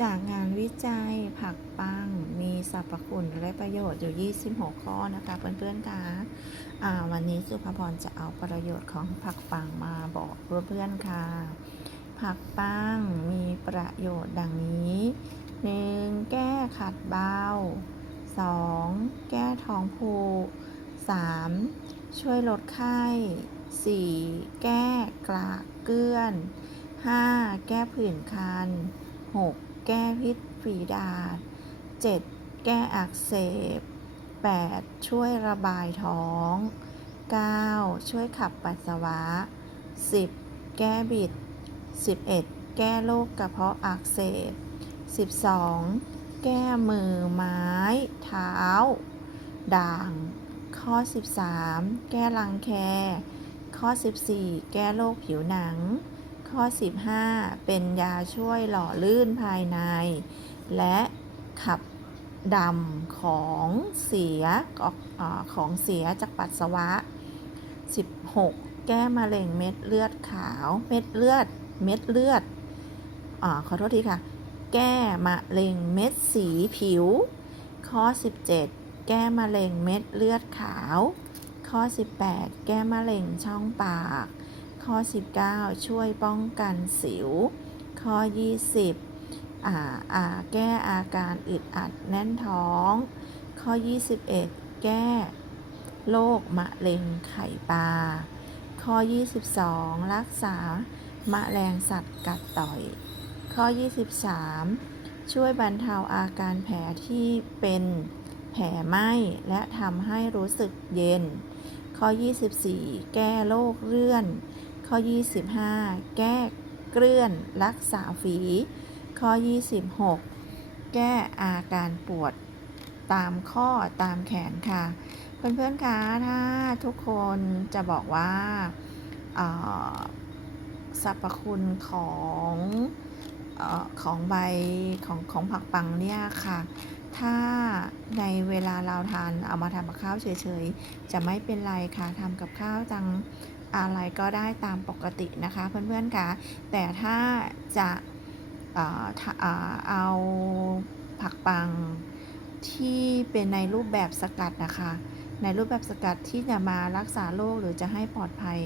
จากงานวิจัยผักปังมีสรรพคุณและประโยชน์อยู่ 26 ข้อนะคะเพื่อนๆคะอ่าวันนี้สุภพรจะเอาประโยชน์ของผักปังมาบอกเพื่อนๆค่ะ ผักปังมีประโยชน์ดังนี้ 1. แก้ขัดเบา 2. แก้ท้องผูก 3. ช่วยลดไข้ 4. แก้กระเกลื่อน 5. แก้ผื่นคัน 6. แก้พิษฝีดาษ 7. แก้อักเสบ 8. ช่วยระบายท้อง 9. ช่วยขับปัสสาวะ 10. แก้บิด 11. แก้โรคกระเพาะอักเสบ 12. แก้มือไม้ เท้า ด่าง ข้อ 13 แก้รังแค ข้อ 14 แก้โรคผิวหนัง ข้อ 15 เป็นยาช่วยหล่อลื่นภายใน และขับดำของเสียออกอาของเสียจากปัสสาวะ 16 แก้มะเร็งเม็ดเลือดขาว เม็ดเลือดเม็ดเลือดอขอโทษทีค่ะ แก้มะเร็งเม็ดสีผิว ข้อ 17 แก้มะเร็งเม็ดเลือดขาว ข้อ 18 แก้มะเร็งช่องปาก ข้อ 19 ช่วยป้องกันสิว ข้อ 20อ่าอ่าแก้อาการอึดอัดแน่นท้อง ข้อ 21 แก้โรคมะเร็งไข่ปลา ข้อ 22 รักษามะแรงสัตว์กัดต่อย ข้อ 23 ช่วยบรรเทาอาการแผลที่เป็นแผลไหม้และทำให้รู้สึกเย็น ข้อ 24 แก้โรคเลื่อน ข้อ 25 แก้เกลื่อนรักษาฝี ข้อ 26 แก้อาการปวดตามข้อตามแขนค่ะ เพื่อนๆคะถ้าทุกคนจะบอกว่าสรรพคุณของอของใบของของผักปังเนี่ยค่ะ ถ้าในเวลาเราทานเอามาทำกับข้าวเฉยๆ จะไม่เป็นไรค่ะทำกับข้าวตัง อะไรก็ได้ตามปกตินะคะเพื่อนๆค่ะแต่ถ้าจะเอาเอาผักปังที่เป็นในรูปแบบสกัดนะคะ ในรูปแบบสกัดที่จะมารักษาโรคหรือจะให้ปลอดภัย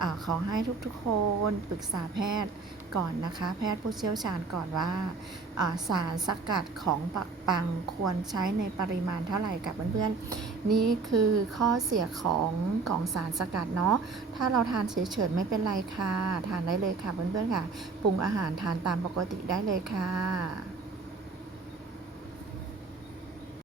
อขอให้ทุกๆคนปรึกษาแพทย์ก่อนนะคะ แพทย์ผู้เชี่ยวชาญก่อนว่าอ่าสารสกัดของปักปังควรใช้ในปริมาณเท่าไหร่กับเพื่อนๆ นี่คือข้อเสียของของสารสกัดเนาะถ้าเราทานเฉยๆไม่เป็นไรค่ะ ทานได้เลยค่ะเพื่อนๆค่ะ ปรุงอาหารทานตามปกติได้เลยค่ะ